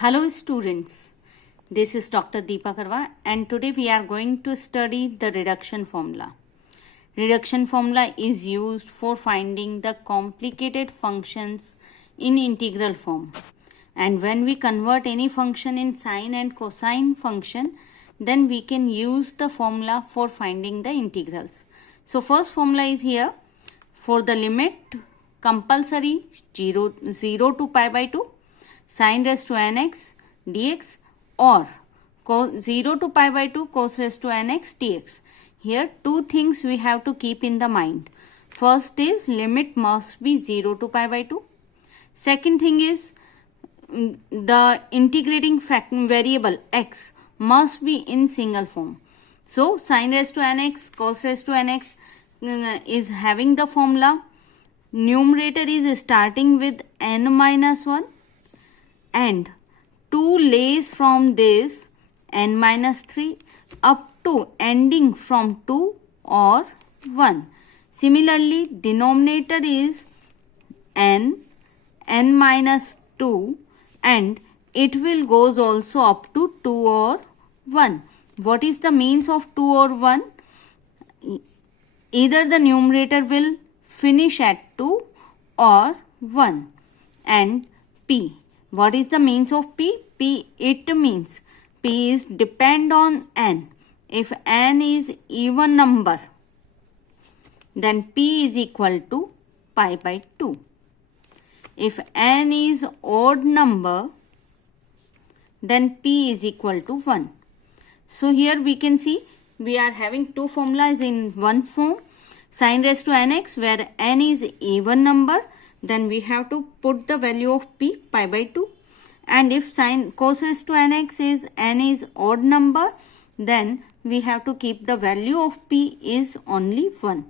Hello students, this is Dr. Deepa Karwa and today we are going to study the reduction formula. Reduction formula is used for finding the complicated functions in integral form. And when we convert any function in sine and cosine function, then we can use the formula for finding the integrals. So first formula is here for the limit compulsory 0 to pi by 2 sin raised to nx dx or 0 to pi by 2 cos raised to nx dx. Here two things we have to keep in the mind. First is limit must be 0 to pi by 2. Second thing is the integrating variable x must be in single form. So sin raised to nx cos raised to nx is having the formula. Numerator is starting with n minus 1 and 2 lays from this n minus 3 up to ending from 2 or 1. Similarly, denominator is n minus 2 and it will goes also up to 2 or 1. What is the means of 2 or 1? Either the numerator will finish at 2 or 1. And p. What is the means of p? P, it means p is depend on n. If n is even number, then p is equal to pi by 2. If n is odd number, then p is equal to 1. So here we can see we are having two formulas in one form. Sin raised to nx where n is even number, then we have to put the value of p pi by 2. And if sin cos raised to nx is n is odd number, then we have to keep the value of p is only 1.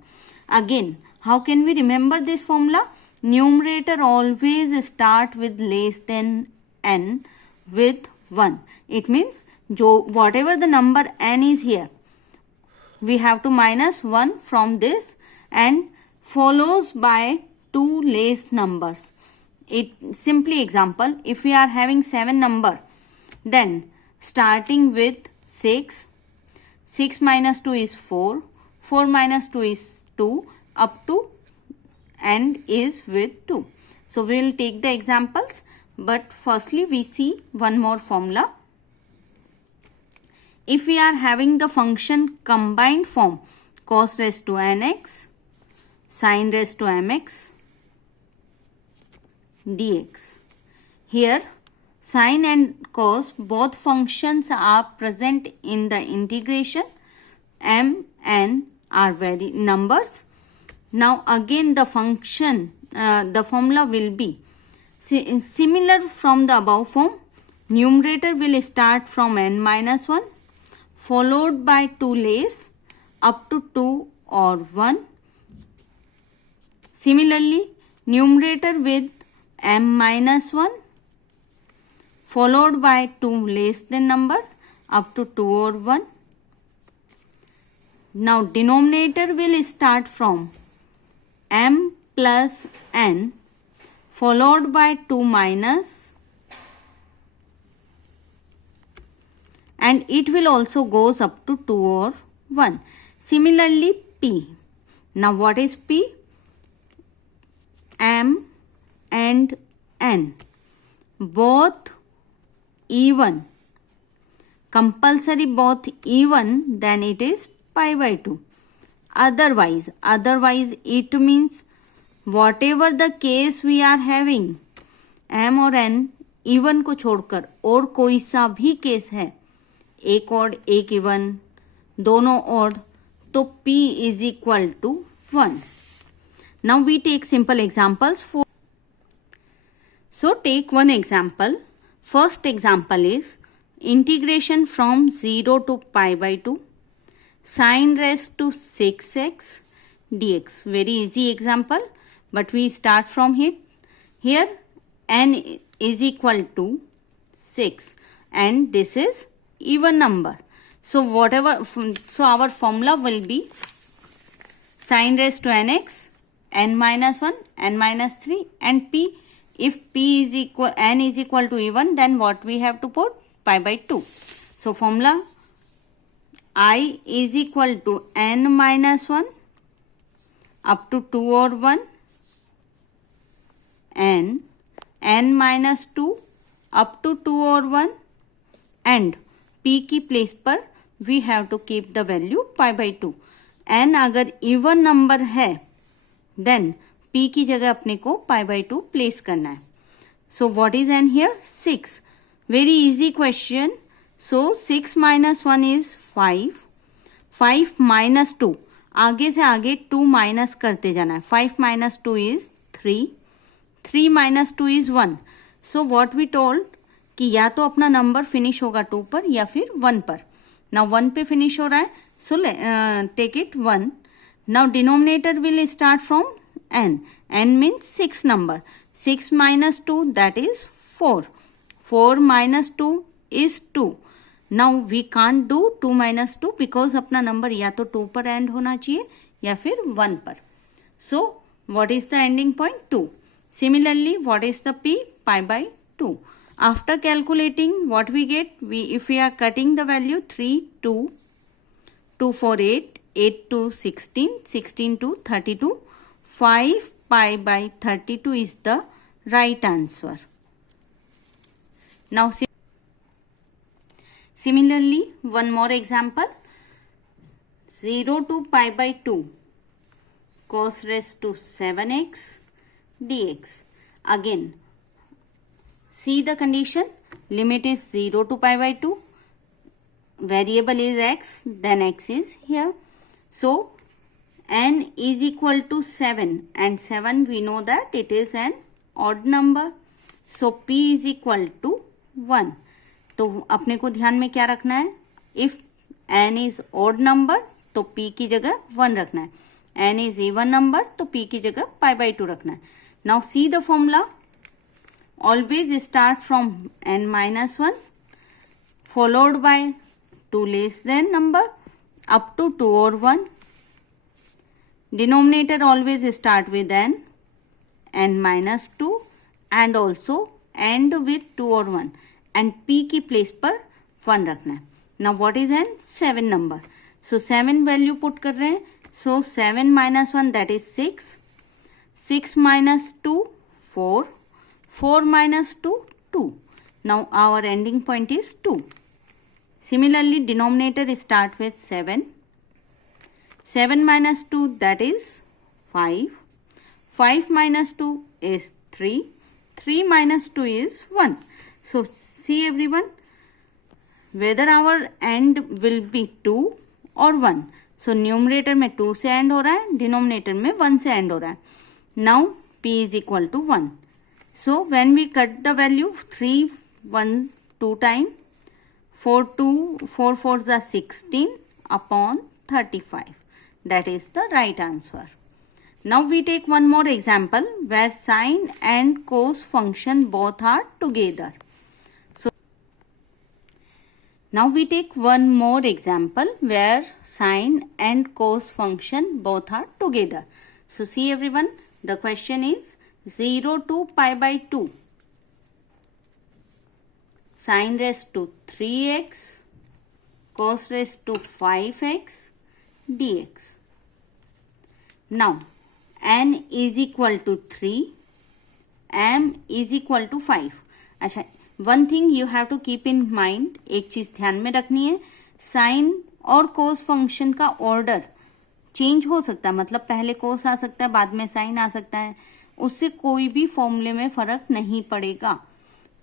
Again, how can we remember this formula? Numerator always start with less than n with 1. It means whatever the number n is here, we have to minus 1 from this and follows by 2 less numbers. It simply example, if we are having 7 number, then starting with 6, 6 minus 2 is 4, 4 minus 2 is 2, up to and is with 2. So we will take the examples, but firstly we see one more formula. If we are having the function combined form cos raised to nx, sin raised to mx, dx. Here sin and cos both functions are present in the integration. M, n are very numbers. Now again the function, the formula will be similar from the above form. Numerator will start from n minus 1 followed by 2 lays up to 2 or 1. Similarly, numerator with m minus 1 followed by 2 less than numbers up to 2 or 1. Now denominator will start from m plus n followed by 2 minus and it will also goes up to 2 or 1. Similarly, p. Now what is p? M and n both even, compulsory both even, then it is pi by 2. Otherwise it means whatever the case we are having, m और n even को छोड़कर और कोई सा भी case है, एक odd एक इवन दोनों ऑड, तो p is equal to 1. Now we take simple examples for. So take one example. First example is integration from 0 to pi by 2 sin raised to 6x dx. Very easy example, but we start from here. Here n is equal to 6 and this is even number. So our formula will be sin raised to nx n minus 1, n minus 3 and p if n is equal to even, then what we have to put? Pi by 2. So formula I is equal to n minus 1 up to 2 or 1 and n minus 2 up to 2 or 1 and p की place पर we have to keep the value pi by 2. n अगर even number है then p की जगह अपने को pi by 2 place करना है. So what is n here? 6. Very easy question. So 6 minus 1 is 5. 5 minus 2. आगे से आगे 2 माइनस करते जाना है. 5 minus 2 is 3. 3 minus 2 is 1. So what we told कि या तो अपना नंबर फिनिश होगा 2 पर या फिर 1 पर. Now 1 पे फिनिश हो रहा है. So take it 1. Now denominator will start from n. n means 6 number. 6 minus 2, that is 4. 4 minus 2 is 2. Now we can't do 2 minus 2 because अपना नंबर या तो 2 पर एंड होना चाहिए या फिर 1 पर. So what is the ending point? 2. Similarly, what is the p? Pi by 2. After calculating, what we get? If we are cutting the value 3, 2, 2, 4, 8, 8 to 16, 16 to 32, 5 pi by 32 is the right answer. Now similarly, one more example. 0 to pi by 2 cos raised to 7x dx. Again, see the condition. Limit is 0 to pi by 2. Variable is x, then x is here. So n is equal to 7 and 7 we know that it is an odd number. So p is equal to 1. तो अपने को ध्यान में क्या रखना है? If n is odd number तो p की जगह 1 रखना है. n is even number तो p की जगह pi by 2 रखना है. Now see the formula. Always start from n minus 1 followed by 2 less than number up to 2 or 1. Denominator always start with n minus 2 and also end with 2 or 1 and p की place पर 1 रखना है. Now what is n? 7 number. So 7 value put कर रहे हैं. So 7 minus 1 that is 6. 6 minus 2 4. 4 minus 2 2. Now our ending point is 2. Similarly, denominator start with 7. 7 minus 2 that is 5. 5 minus 2 is 3. 3 minus 2 is 1. So see everyone, whether our end will be 2 or 1. So numerator में 2 से end हो रहा है, denominator में 1 से end हो रहा है. Now p is equal to 1. So when we cut the value 3 1 2 times, 4 4s are 16 upon 35. That is the right answer. Now we take one more example where sine and cos function both are together. So now we take one more example where sine and cos function both are together. So see everyone, the question is 0 to pi by 2 sine raised to 3x cos raised to 5x dx. Now n is equal to 3, m is equal to 5. अच्छा, one thing you have to keep in mind, एक चीज ध्यान में रखनी है, sign और कोस function का order change हो सकता है. मतलब पहले कोस आ सकता है, बाद में साइन आ सकता है. उससे कोई भी फॉर्मूले में फर्क नहीं पड़ेगा.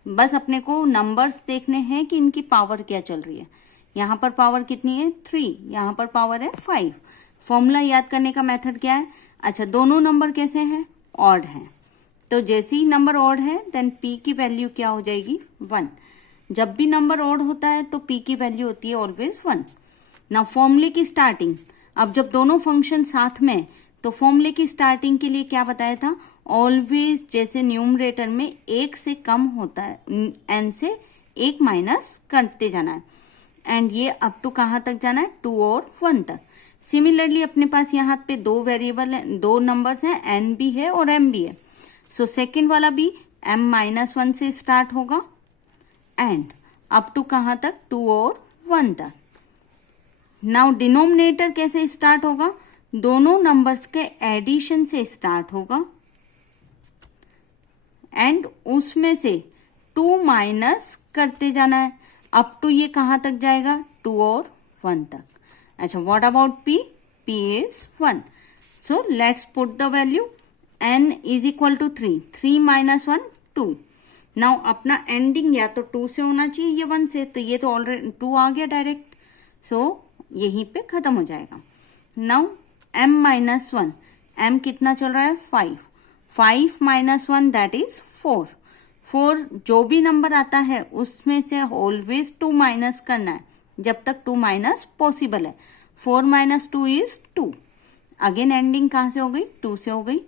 बस अपने को नंबर्स देखने हैं कि इनकी पावर क्या चल रही है. यहाँ पर पावर कितनी है? 3. यहाँ पर पावर है 5. फॉर्मूला याद करने का मेथड क्या है? अच्छा, दोनों नंबर कैसे हैं? ऑड हैं. तो जैसे ही नंबर ऑड है देन p की वैल्यू क्या हो जाएगी? 1. जब भी नंबर ऑड होता है तो p की वैल्यू होती है ऑलवेज 1. ना फॉर्मूले की स्टार्टिंग, अब जब दोनों फंक्शन साथ में, तो फॉर्मूले की स्टार्टिंग के लिए क्या बताया था? ऑलवेज जैसे न्यूमरेटर में 1 से कम होता है, n से 1 माइनस करते जाना है. एंड ये अप टू कहाँ तक जाना है? 2 और 1 तक. सिमिलरली अपने पास यहाँ पे दो वेरिएबल है, दो नंबर्स हैं, n भी है और m भी है. सो सेकेंड वाला भी m-1 से स्टार्ट होगा एंड अप टू कहाँ तक, 2 और 1 तक। नाउ डिनोमिनेटर कैसे स्टार्ट होगा, दोनों नंबर्स के एडिशन से स्टार्ट होगा एंड उसमें से 2 माइनस करते जाना है। अप टू ये कहाँ तक जाएगा, 2 और 1 तक। अच्छा, what about p? p is 1. So let's put the value. n is equal to 3. 3 minus 1, 2. Now अपना एंडिंग या तो 2 से होना चाहिए या 1 से, तो ये तो ऑलरेडी 2 आ गया डायरेक्ट, सो यहीं पे खत्म हो जाएगा। नाउ m-1, m कितना चल रहा है, 5. 5 minus 1 that is 4. 4 जो भी नंबर आता है उसमें से ऑलवेज 2 माइनस करना है जब तक 2 माइनस पॉसिबल है। 4 minus 2 is 2. अगेन एंडिंग कहाँ से हो गई, 2 से हो गई।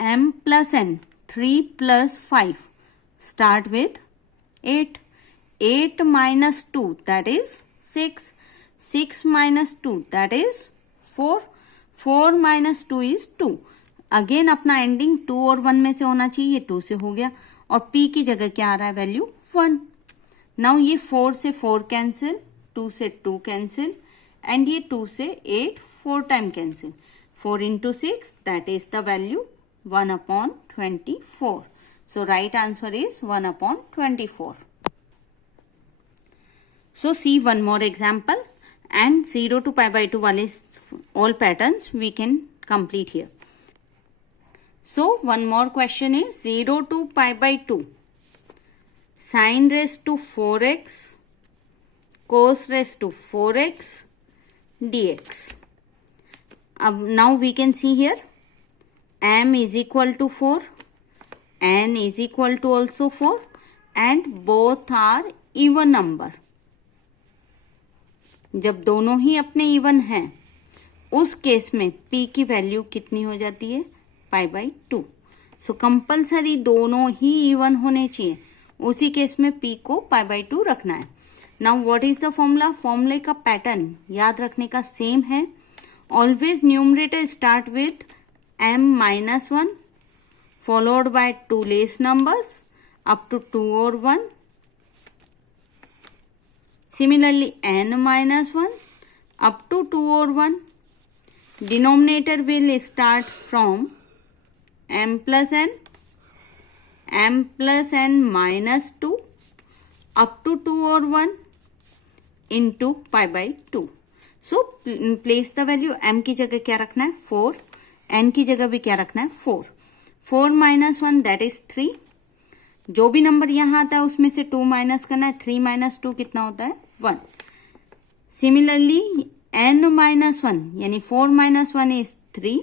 m plus n, 3 plus 5 start with 8. 8 minus 2 that is 6. 6 minus 2 that is 4. 4 minus 2 is 2. Again अपना एंडिंग 2 और 1 में से होना चाहिए, ये 2 से हो गया और p की जगह क्या आ रहा है, वैल्यू 1। नाउ ये 4 से 4 कैंसिल, 2 से 2 कैंसिल एंड ये 2 से 8 4 time cancel. 4 into 6 that is the value 1/24. So right answer is 1/24. So see one more example and 0 to pi/2 वाले all patterns we can complete here. So one more question is 0 to pi/2. Sin raised to 4x, cos raised to 4x dx. Now we can see here m is equal to 4, n is equal to also 4 and both are even number. जब दोनों ही अपने even हैं उस case में p की value कितनी हो जाती है, pi/2. सो कंपल्सरी दोनों ही इवन होने चाहिए, उसी केस में p को pi/2 रखना है। Now what is the formula, फॉर्मूले का पैटर्न याद रखने का सेम है। Always numerator start with m-1 followed by 2 less numbers up to 2 और 1। Similarly n-1 up to 2 or 1. Denominator will start from m plus n minus 2 up to 2 or 1 into pi/2. So place the value, m की जगह क्या रखना है, 4, n की जगह भी क्या रखना है, 4. 4 minus 1 that is 3. जो भी नंबर यहाँ आता है उसमें से 2 माइनस करना है। 3 minus 2 कितना होता है, 1. सिमिलरली n-1 यानी 4 minus 1 is 3.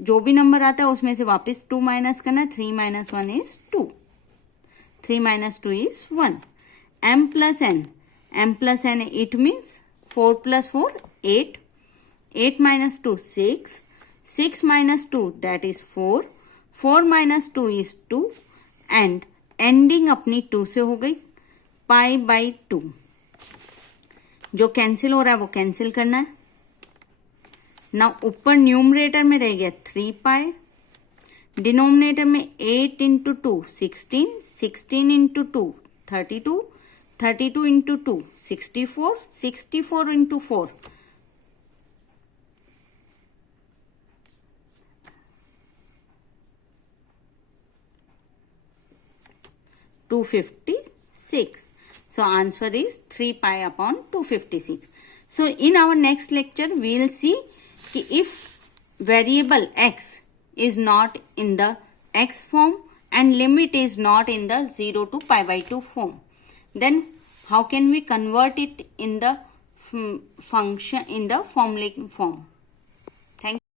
जो भी नंबर आता है उसमें से वापस 2 माइनस करना है। 3 minus 1 is 2. 3 minus 2 is 1. m plus n, it means 4 plus 4, 8. 8 minus 2, 6. 6 minus 2 that is 4. 4 minus 2 is 2 and ending अपनी 2 से हो गई, pi/2. जो कैंसिल हो रहा है वो कैंसिल करना है। ना ऊपर न्यूमरेटर में रह गया 3 पाई, डिनोमिनेटर में 8 into 2 16, 16 into 2 32, 32 into 2 64, 64 into 4 256. So answer is 3 pi upon 256. So in our next lecture we will see कि if variable x is not in the x form and limit is not in the 0 to pi/2 form, then how can we convert it in the function in the formulaic form.